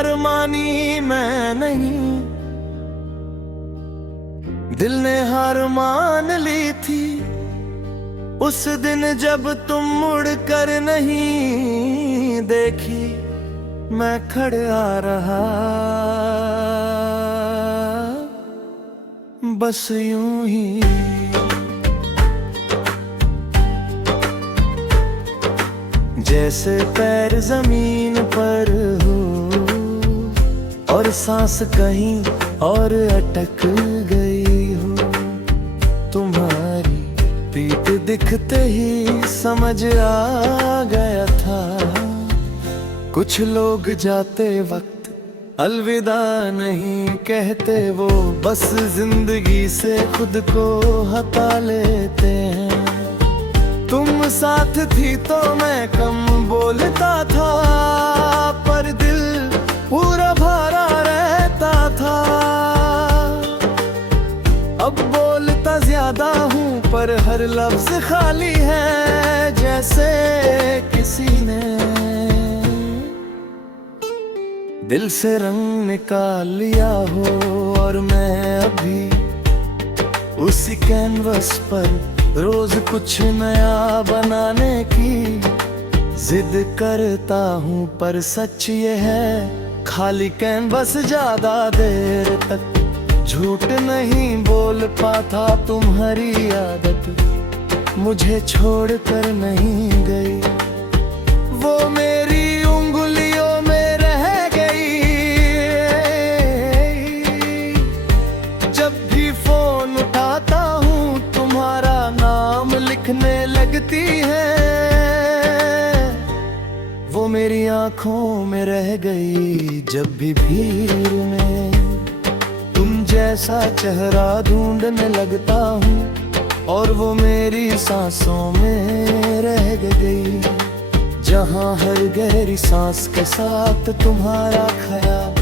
हार मानी मैं नहीं, दिल ने हार मान ली थी उस दिन जब तुम मुड़ कर नहीं देखी। मैं खड़ा रहा बस यूं ही, जैसे पैर जमीन पर हो और सांस कहीं और अटक गई हो। तुम्हारी पीठ दिखते ही समझ आ गया था, कुछ लोग जाते वक्त अलविदा नहीं कहते, वो बस जिंदगी से खुद को हटा लेते हैं। तुम साथ थी तो मैं कम बोलता था, पर दिल पूरा भरा रहता था। अब बोलता ज्यादा हूँ पर हर लफ्ज खाली है, जैसे किसी ने दिल से रंग निकाल लिया हो। और मैं अभी उसी कैनवस पर रोज कुछ नया बनाने की जिद करता हूँ, पर सच ये है खाली कैनवस ज्यादा देर तक झूठ नहीं बोल पाता। तुम्हारी आदत मुझे छोड़ कर नहीं गई, वो मेरी उंगलियों में रह गई। जब भी फोन उठाता हूँ तुम्हारा नाम लिखने लगती है, वो मेरी आंखों में रह गई। जब भी भीड़ में तुम जैसा चेहरा ढूंढने लगता हूँ, और वो मेरी सांसों में रह गई, जहाँ हर गहरी सांस के साथ तुम्हारा ख्याल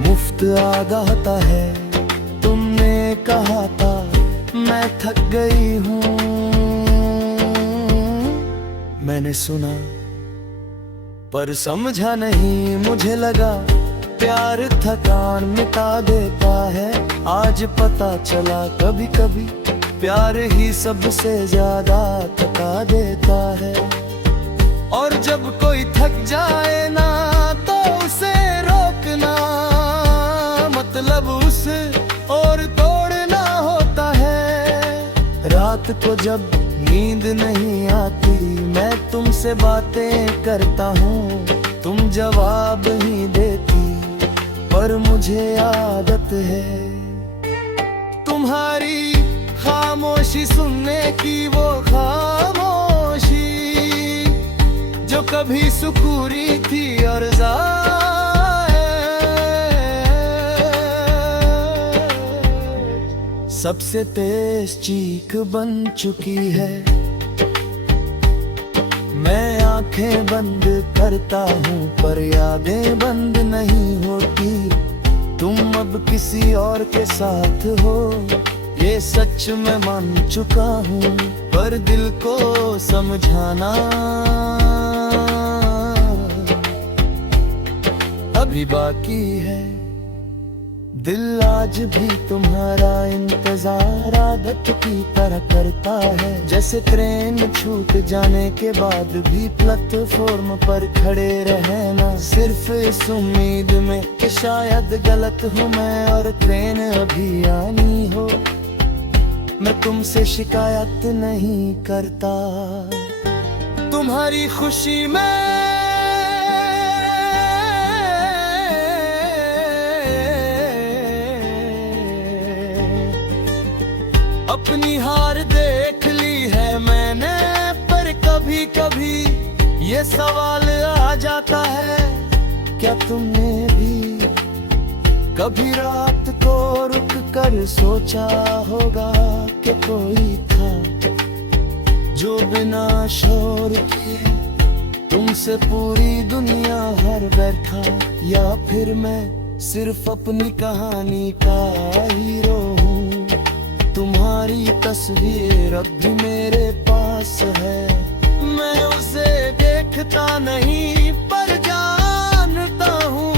मुफ्त आ जाता है। तुमने कहा था मैं थक गई हूँ, मैंने सुना पर समझा नहीं। मुझे लगा प्यार थकान मिटा देता है, आज पता चला कभी कभी प्यार ही सबसे ज्यादा थका देता है। और जब कोई थक जाए ना तो उसे रोकना, मतलब उसे और तोड़ना होता है। रात को जब नींद नहीं आती मैं तुमसे बातें करता हूँ, तुम जवाब ही देती पर मुझे आदत है तुम्हारी खामोशी सुनने की, वो खामोशी जो कभी सुकूरी थी और सबसे तेज चीख बन चुकी है। मैं आंखें बंद करता हूँ पर यादें बंद नहीं होती। तुम अब किसी और के साथ हो ये सच मैं मान चुका हूँ, पर दिल को समझाना अभी बाकी है। दिल आज भी तुम्हारा इंतजार आदत की तरह करता है, जैसे ट्रेन छूट जाने के बाद भी प्लेटफॉर्म पर खड़े रहना, सिर्फ इस उम्मीद में कि शायद गलत हूँ मैं और ट्रेन अभी आनी हो। मैं तुमसे शिकायत नहीं करता, तुम्हारी खुशी में अपनी हार देख ली है मैंने। पर कभी कभी ये सवाल आ जाता है, क्या तुमने भी कभी रात को रुक कर सोचा होगा कि कोई था जो बिना शोर किए तुमसे पूरी दुनिया हर बैठा। या फिर मैं सिर्फ अपनी कहानी का हीरो हूँ, तुम्हारी तस्वीर अब भी मेरे पास है। मैं उसे देखता नहीं पर जानता हूँ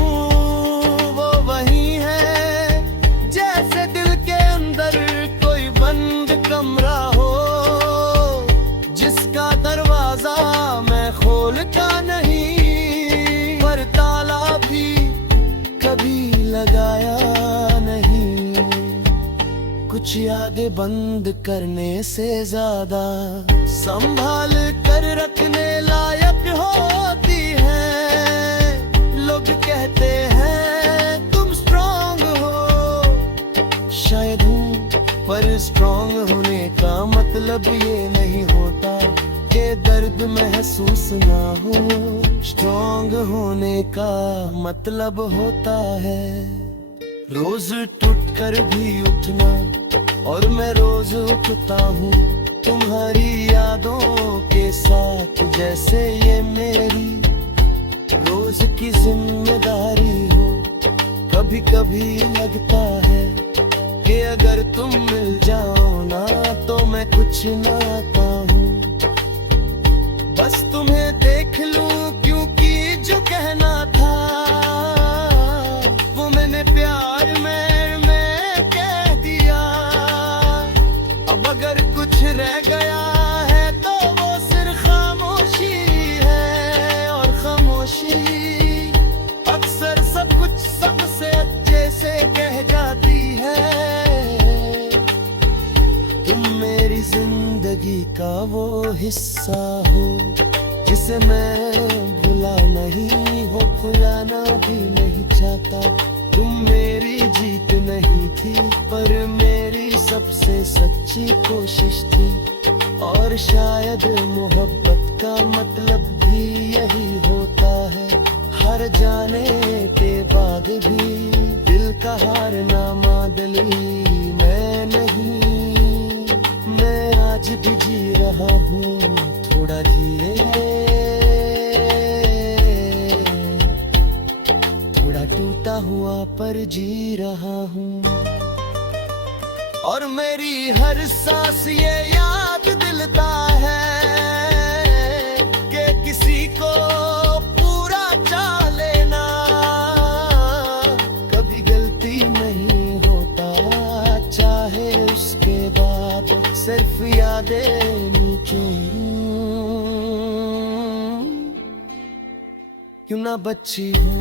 कुछ यादें बंद करने से ज्यादा संभाल कर रखने लायक होती है। लोग कहते हैं तुम स्ट्रॉन्ग हो, शायद हूँ, पर स्ट्रॉन्ग होने का मतलब ये नहीं होता कि दर्द महसूस ना हो। स्ट्रॉन्ग होने का मतलब होता है रोज टूट कर भी उठना, और मैं रोज उठता हूँ तुम्हारी यादों के साथ, जैसे ये मेरी रोज की जिम्मेदारी हो। कभी कभी लगता है कि अगर तुम मिल जाओ ना तो मैं कुछ ना कहूँ, बस तुम्हें देख लूं, क्योंकि जो कहना था वो मैंने प्यार में कह दिया। अब अगर कुछ रह गया है तो वो सिर्फ खामोशी है, और खामोशी अक्सर सब कुछ सबसे अच्छे से कह जाती है। तुम मेरी जिंदगी का वो हिस्सा हो जिसे मैं भुला नहीं हो, भुलाना भी नहीं चाहता। तुम मेरी जीत नहीं थी, पर मेरी सबसे सच्ची कोशिश थी, और शायद मोहब्बत का मतलब भी यही होता है। हार जाने के बाद भी दिल का हारना मादली मैं नहीं, मैं आज भी जी रहा हूँ थोड़ा धीरे, थोड़ा टूटा हुआ पर जी रहा हूँ। और मेरी हर सांस ये याद दिलता है कि किसी को पूरा चाह लेना कभी गलती नहीं होता, चाहे उसके बाद सिर्फ यादें क्यों ना बची हो।